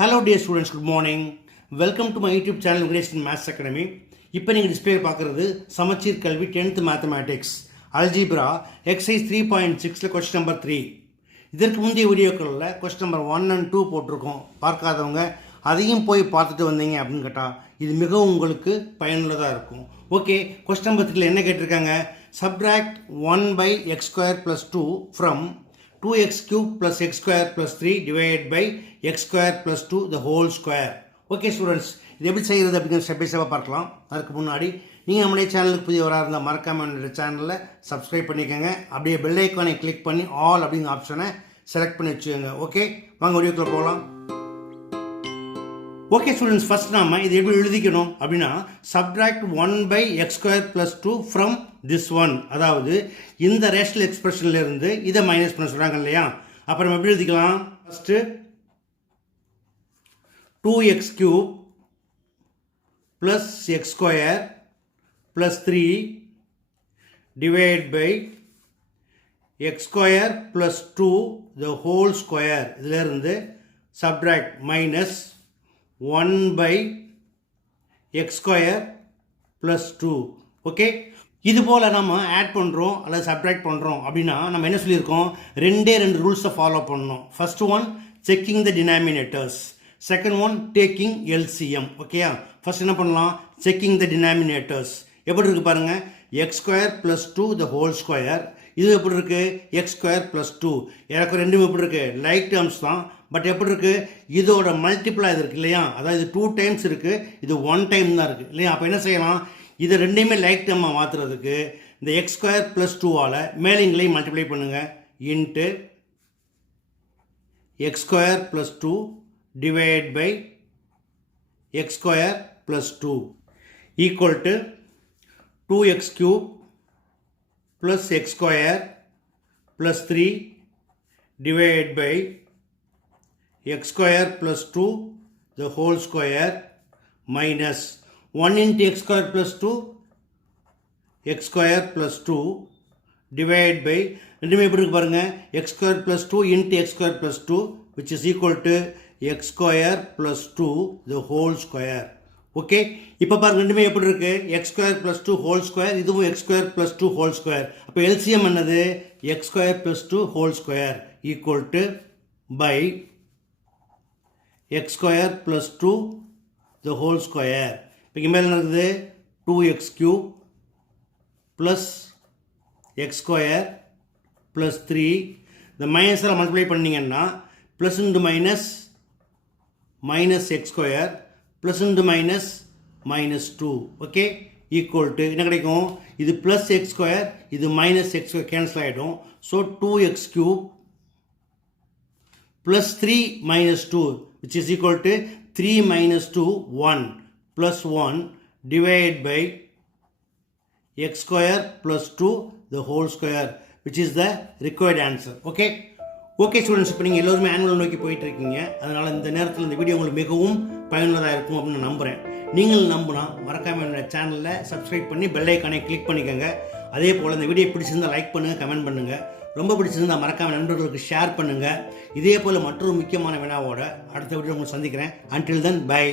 Hello dear students, good morning. Welcome to my YouTube channel Integration Maths Academy. இப்போ நீங்கள் display பார்க்குறது சமச்சீர் கல்வி 10th மேத்தமேட்டிக்ஸ் அல்ஜிப்ரா எக்ஸசைஸ் 3.6ல கொஸ்டின் நம்பர் 3. இதற்கு முந்தைய வீடியோக்களில் கொஸ்டின் நம்பர் 1 and 2 போட்டிருக்கோம். பார்க்காதவங்க அதையும் போய் பார்த்துட்டு வந்தீங்க அப்படின்னு கேட்டால் இது மிகவும் உங்களுக்கு பயனுள்ளதாக இருக்கும். ஓகே, கொஸ்டின் நம்பர் 3ல என்ன கேட்டிருக்காங்க? Subtract 1 by x square plus 2 from 2x cube plus x square plus 3 divided by x square plus 2 the whole square. Okay students, இது எப்படி செய்கிறது அப்படிங்கிற ஸ்டெப் பை ஸ்டெப்பாக பார்க்கலாம். அதுக்கு முன்னாடி நீங்கள் நம்முடைய சேனலுக்கு புதியவராக இருந்தால் மறக்காமல் என்னுடைய சேனலில் சப்ஸ்கிரைப் பண்ணிக்கோங்க. அப்படியே பெல் ஐக்கானை கிளிக் பண்ணி ஆல் அப்படிங்கிற ஆப்ஷனை செலக்ட் பண்ணி வச்சுக்கோங்க. ஓகே, வாங்க வீடியோக்குள்ளே போகலாம். ஓகே ஸ்டூடெண்ட்ஸ், ஃபர்ஸ்ட் நாம இது எப்படி எழுதிக்கணும் அப்படின்னா subtract 1 by x square plus 2 from this one, அதாவது இந்த ரேஷனல் எக்ஸ்பிரஷன்ல இருந்து இதை மைனஸ் பண்ண சொல்றாங்க இல்லையா? அப்புறம் எப்படி எழுதிக்கலாம்? First 2x cube plus x square plus 3 divided by x square plus 2 the whole square. இதில் இருந்து subtract minus 1 by x square plus 2. Okay, இது போல் நம்ம ஆட் பண்ணுறோம் அல்லது சப்ட்ராக்ட் பண்ணுறோம் அப்படின்னா நம்ம என்ன சொல்லியிருக்கோம்? ரெண்டு ரூல்ஸை ஃபாலோ பண்ணணும். ஃபர்ஸ்ட் ஒன் செக்கிங் த denominators, second one taking LCM. ஓகேயா, ஃபர்ஸ்ட் என்ன பண்ணலாம்? செக்கிங் த டினாமினேட்டர்ஸ். எப்படி இருக்கு பாருங்க, X square plus 2 the whole square. இது எப்படி இருக்கு? X square plus 2. எனக்கு ரெண்டும் எப்படி இருக்கு? லைக் டேர்ம்ஸ் தான், பட் எப்படி இருக்கு? இதோட மல்டிப்ளை இது இருக்கு இல்லையா? அதாவது இது 2 times இருக்கு, இது 1 time தான் இருக்கு இல்லையா? அப்போ என்ன செய்யலாம்? இது ரெண்டையுமே லைக் டேர்மாக மாற்றுறதுக்கு இந்த எக்ஸ் ஸ்கொயர் ப்ளஸ் 2ஆல் மேலிங்களையும் மல்டிப்ளை பண்ணுங்க. Into X square plus 2 divided by x square plus 2 equal to 2x cube plus x square plus 3 divided by x square plus 2 the whole square minus 1 into x square plus 2 x square plus 2 divided by ரெண்டுமே எப்படி இருக்கு பாருங்க, x square plus 2 into x square plus 2 which is equal to x square plus 2 the whole square. Okay, இப்போ பாருங்க ரெண்டுமே எப்படி இருக்கு? x square plus 2 whole square, இதுவும் x square plus 2 whole square. அப்போ LCM என்னது? x square plus 2 whole square equal to by x square plus 2 the whole square. இப்போ இங்கே மேலே என்ன இருக்குது? 2x cube plus x square plus 3. இந்த மைனஸில் மல்டிப்ளை பண்ணிங்கன்னா plus into minus minus X square plus into minus minus 2. Okay, equal to என்ன கிடைக்கும்? இது ப்ளஸ் எக்ஸ் ஸ்கொயர், இது மைனஸ் எக்ஸ் ஸ்கொயர் கேன்சல் ஆகிடும். So 2x cube plus 3 minus 2 which is equal to 3 minus 2 1 plus 1 divided by x square plus 2 the whole square which is the required answer. Okay. Okay students, இப்போ நீங்கள் எல்லோருமே annual நோக்கி போயிட்டு இருக்கீங்க. அதனால் இந்த நேரத்தில் இந்த வீடியோ உங்களுக்கு மிகவும் பயனுள்ளதாக இருக்கும் அப்படின்னு நான் நம்புகிறேன். நீங்கள் நம்பினா மறக்காமல் என்னோட சேனலில் சப்ஸ்கிரைப் பண்ணி பெல் ஐக்கானை கிளிக் பண்ணிக்கோங்க. அதே போல் இந்த வீடியோ பிடிச்சிருந்தால் லைக் பண்ணுங்கள், கமெண்ட் பண்ணுங்கள். ரொம்ப பிடிச்சிருந்தால் மறக்காமல் நண்பர்களுக்கு ஷேர் பண்ணுங்கள். இதே போல் மற்றொரு முக்கியமான வினாவோட அடுத்த வீடியோ உங்களுக்கு சந்திக்கிறேன். Until then, bye.